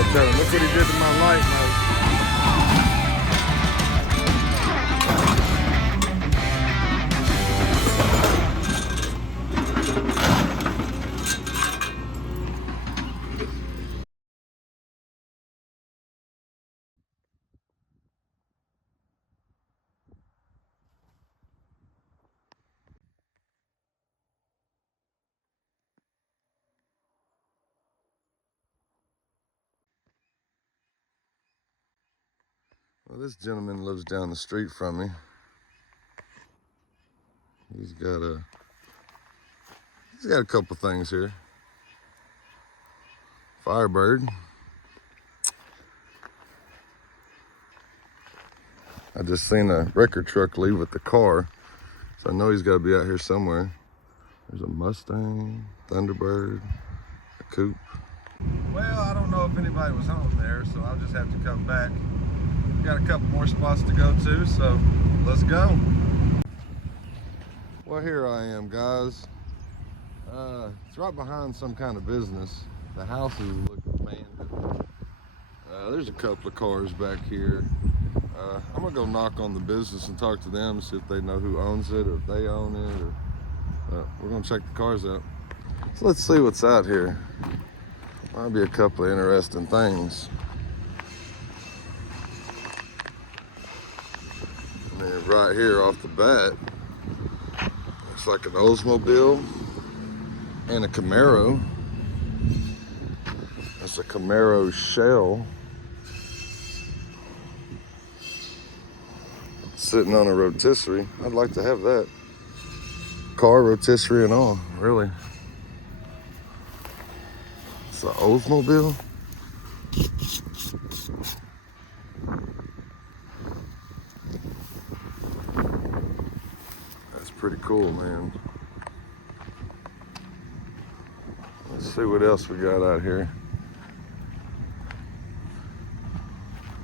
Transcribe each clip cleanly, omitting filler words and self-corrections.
go tell him, look what he did to my light, man. Well, this gentleman lives down the street from me. He's got a couple things here. Firebird. I just seen a record truck leave with the car, so I know he's got to be out here somewhere. There's a Mustang, Thunderbird, a coupe. Well, I don't know if anybody was home there, so I'll just have to come back. Got a couple more spots to go to, so let's go. Well, here I am, guys. It's right behind some kind of business. The house is looking abandoned. There's a couple of cars back here. I'm gonna go knock on the business and talk to them, see if they know who owns it or if they own it. Or we're gonna check the cars out. So let's see what's out here. Might be a couple of interesting things. And then right here off the bat, looks like an Oldsmobile and a Camaro. That's a Camaro shell. Sitting on a rotisserie. I'd like to have that. Car, rotisserie and all, really. It's an Oldsmobile. That's pretty cool, man. Let's see what else we got out here.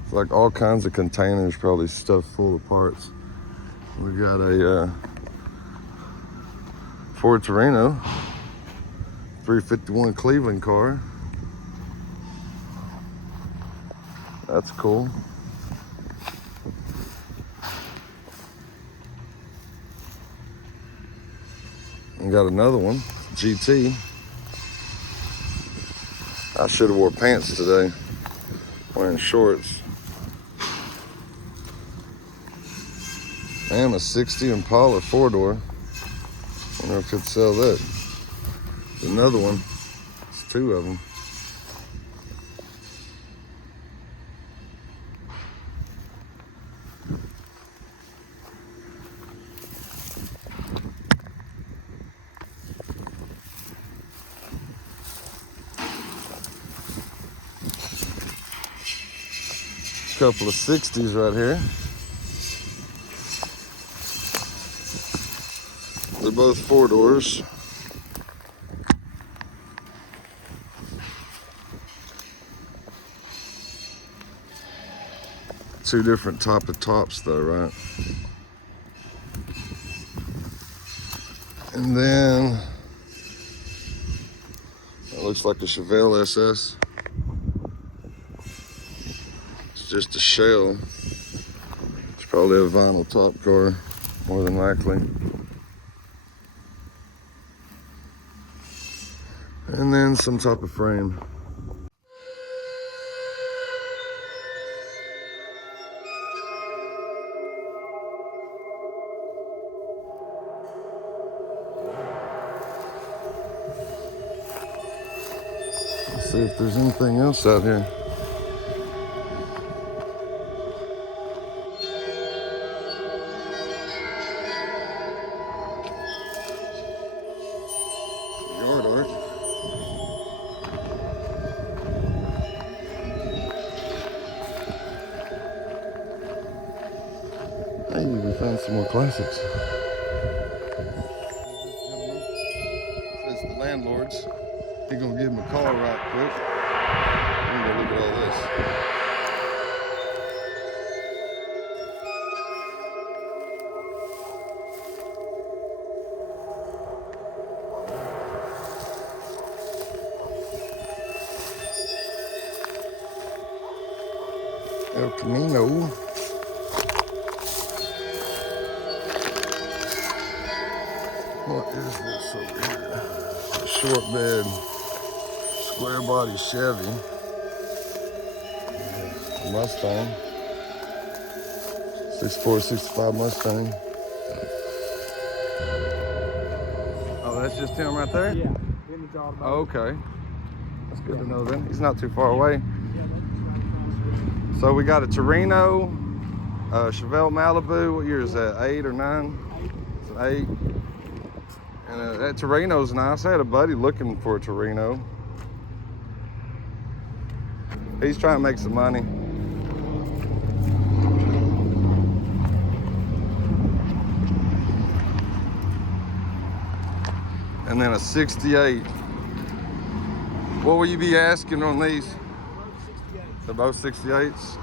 It's like all kinds of containers, probably stuffed full of parts. We got a Ford Torino, 351 Cleveland car. That's cool. And got another one, GT. I should have wore pants today, wearing shorts. And a 60 Impala 4-door. Wonder if I could sell that. Another one. It's two of them. Couple of 60s right here. They're both 4-doors. Two different type of tops though, right? And then it looks like a Chevelle SS. It's just a shell. It's probably a vinyl top car, more than likely. And then some type of frame. Let's see if there's anything else out here. Yard art. Hey, we found some more classics. It's the landlord's. He's gonna give him a call right quick. I'm gonna look at all this. El Camino. What is this over here? It's a short bed, square body Chevy. Mustang. 64, 65 Mustang. Oh, that's just him right there? Yeah. Oh, okay. That's good to know then. He's not too far away. So we got a Torino, Chevelle Malibu. What year is that? 8 or 9? It's an 8. And that Torino's nice. I had a buddy looking for a Torino. He's trying to make some money. And then a 68. What will you be asking on these? They're both 68s.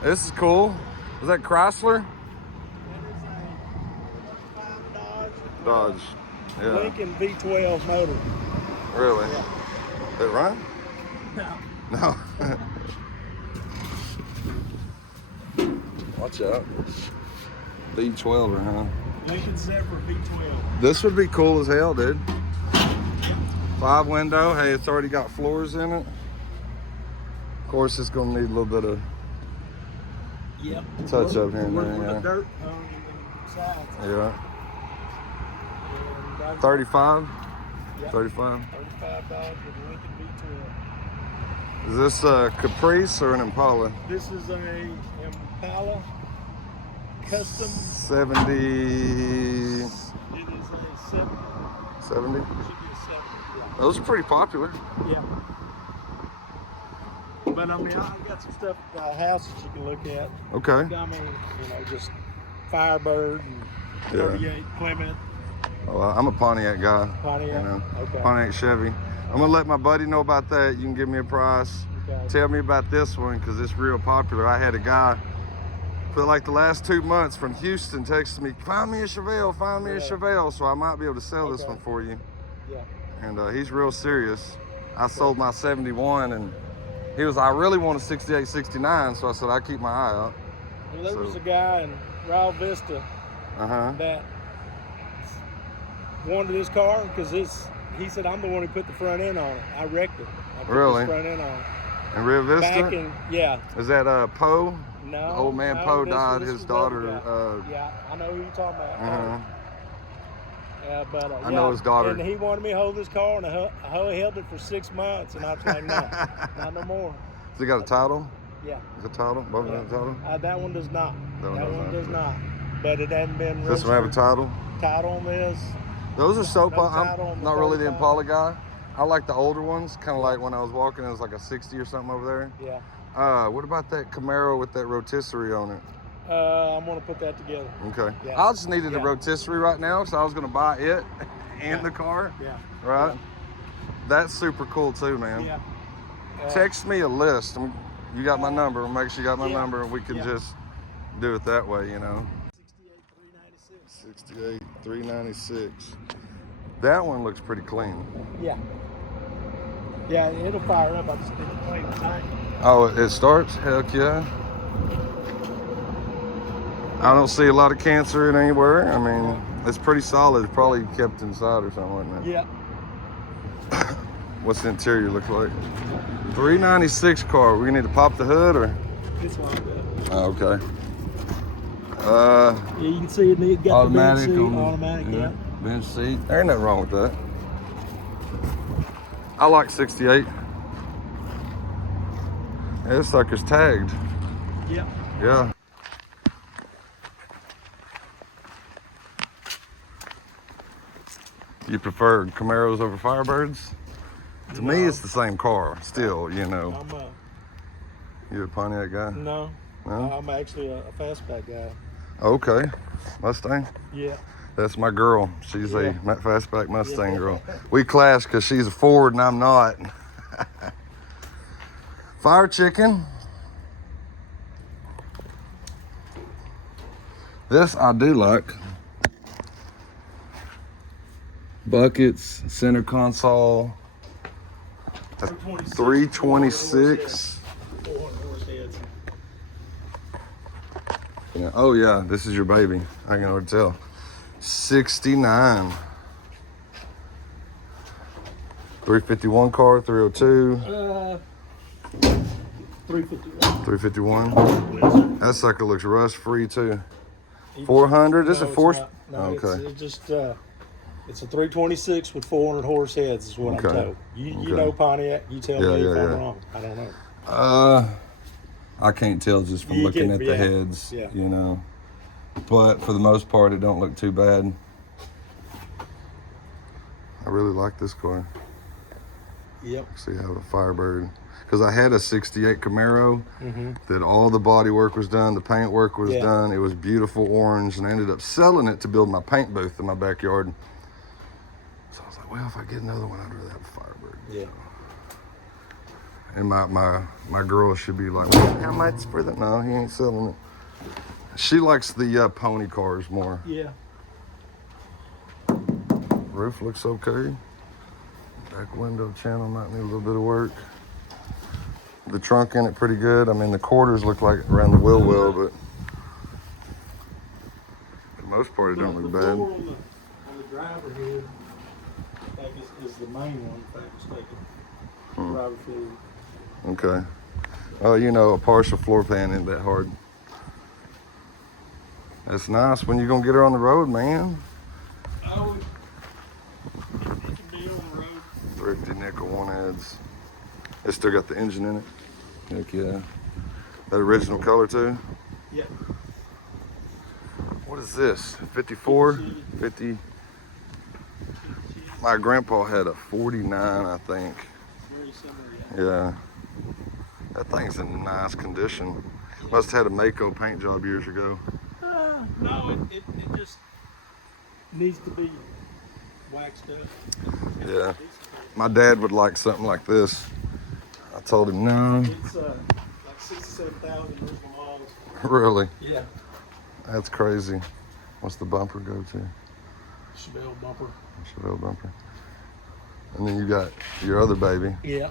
This is cool. Is that Chrysler? Dodge. Yeah. Lincoln V12 motor. Really? Yeah. They run? No. No. Watch out. V12, huh? Lincoln Zephyr V12. This would be cool as hell, dude. 5 window. Hey, it's already got floors in it. Of course, it's gonna need a little bit of touch up here and there. Yeah. Dirt on the sides. Yeah. And 35. Yep. 35. $35 with the Lincoln V12. Is this a Caprice or an Impala? This is a Impala custom. 70. It is a 70. 70. It should be a 70. Yeah. Those are pretty popular. Yeah. But I mean, I got some stuff at the house that you can look at. Okay. I mean, just Firebird and 38 Plymouth. Well, I'm a Pontiac guy. Pontiac? Okay. Pontiac Chevy. I'm gonna let my buddy know about that. You can give me a price. Okay. Tell me about this one because it's real popular. I had a guy for like the last 2 months from Houston texting me, find me a Chevelle, find me a Chevelle. So I might be able to sell this one for you. Yeah. And he's real serious. I sold my 71 and he was, I really want a 68, 69. So I said, I keep my eye out. Well, there was a guy in Raw Vista that wanted this car because he said, I'm the one who put the front end on it. I wrecked it. I put the front end on it. In Rio Vista? Back in, yeah. Is that Poe? No. The old man Poe died. His daughter. Yeah, I know who you're talking about. Yeah, but I know his daughter. And he wanted me to hold this car, and I held it for 6 months, and I was like, no, not no more. Has it got a title? Yeah. Is it a title? Both of them have a title? That one does not. That one does not. But it hadn't been. Does this one have a title? Title on this. Those are so. No I'm not really the Impala guy. I like the older ones, kind of like when I was walking, it was like a 60 or something over there. Yeah. What about that Camaro with that rotisserie on it? I'm gonna put that together. Okay. Yeah. I just needed a rotisserie right now, so I was gonna buy it and the car. Yeah. Right. That's super cool too, man. Yeah. Text me a list. You got my number. Make sure you got my number, and we can just do it that way, 68, 396. That one looks pretty clean. Yeah. Yeah, it'll fire up. I just need to play the tank. Oh, it starts? Heck yeah. I don't see a lot of cancer in anywhere. I mean, it's pretty solid. It's probably kept inside or something like that. Yeah. What's the interior look like? 396 car. We need to pop the hood or? It's like that. Oh, okay. Yeah, you can see it got automatic, the bench seat. Automatic, yeah. Bench seat. There ain't nothing wrong with that. I like 68. Yeah, this sucker's tagged. Yep. Yeah. You prefer Camaros over Firebirds? To me, it's the same car, still, You a Pontiac guy? No. No? I'm actually a Fastback guy. Okay. Mustang? Yeah. That's my girl. She's a Fastback Mustang girl. We clash because she's a Ford and I'm not. Fire chicken. This I do like. Buckets, center console. 326. 326. Yeah. Oh yeah, this is your baby. I can already tell. 69. 351 car, 302. 351. 351. That sucker looks rust free too. 400. This is a four. No, okay. it's just it's a 326 with 400 horse heads is what I'm told. You know Pontiac. You tell me if I'm wrong. I don't know. I can't tell just from looking at the heads. Yeah. You know, but for the most part, it don't look too bad. I really like this car. Yep. See, I have a Firebird. Because I had a 68 Camaro that all the body work was done, the paint work was done. It was beautiful orange, and I ended up selling it to build my paint booth in my backyard. So I was like, well, if I get another one, I'd rather have a Firebird. Yeah. And my girl should be like, well, how much for that? No, he ain't selling it. She likes the pony cars more. Yeah. Roof looks okay. Back window channel might need a little bit of work. The trunk in it pretty good. I mean, the quarters look like around the wheel well, but for the most part, it don't look bad. On the driver here, I think is the main one, if I'm mistaken. Driver fluid. Okay. Oh, you know, a partial floor pan isn't that hard. That's nice. When you gonna get her on the road, man? Oh, it can be on the road. Thrifty nickel one adds. It's still got the engine in it. Heck yeah. That original color too? Yeah. What is this? 54? 50? My grandpa had a 49, I think. Very similar, Yeah. That thing's in nice condition. Must have had a Mako paint job years ago. No, it just needs to be waxed up. Yeah. My dad would like something like this. I told him no. It's like 67,000 original miles. Really? Yeah. That's crazy. What's the bumper go to? Chevelle bumper. Chevelle bumper. And then you got your other baby. Yeah.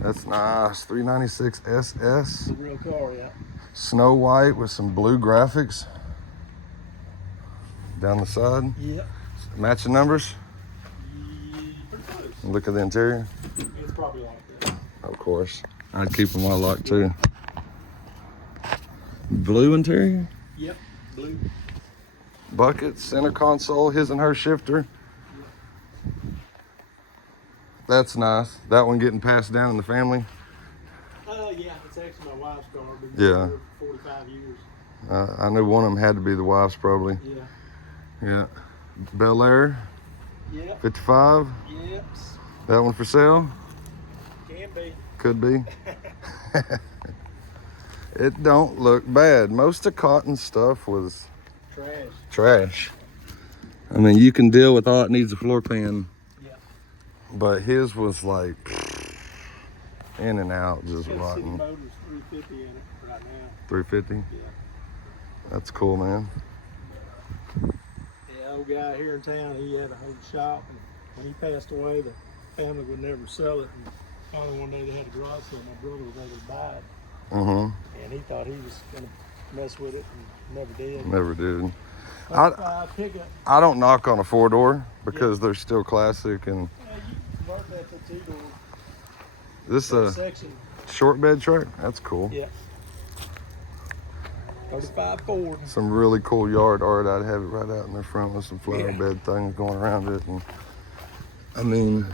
That's nice. 396 SS. The real car, yeah. Snow white with some blue graphics down the side. Yeah. Matching numbers. Pretty close. Look at the interior. It's probably like that. Of course. I'd keep them all locked too. Blue interior. Yep. Blue. Bucket, center console, his and her shifter. That's nice. That one getting passed down in the family. Yeah, it's actually my wife's car. Been Yeah. here for 45 years. I knew one of them had to be the wife's probably. Yeah. Yeah. Bel Air, Yep. 55. Yep. That one for sale? Can be. Could be. It don't look bad. Most of Cotton's stuff was Trash. trash. I mean, you can deal with all it needs a floor pan. Yeah. But his was like in and out, just City rotten. Motors 350 in it right now. 350. Yeah. That's cool, man. Yeah, old guy here in town, he had a whole shop, and when he passed away, the family would never sell it. And finally, one day they had a garage sale. My brother was able to buy it, and he thought he was gonna mess with it, and never did. Never did. Pickup. I don't knock on a 4-door because they're still classic. And Yeah, you can convert that to a 2-door. this a Section. short bed truck. That's cool. Yeah. 35 Ford. Some really cool yard art. I'd have it right out in the front with some flower bed things going around it. And I mean,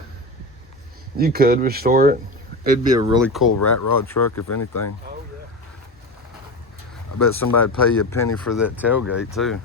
you could restore it. It'd be a really cool rat rod truck, if anything. Oh yeah. I bet somebody'd pay you a penny for that tailgate too.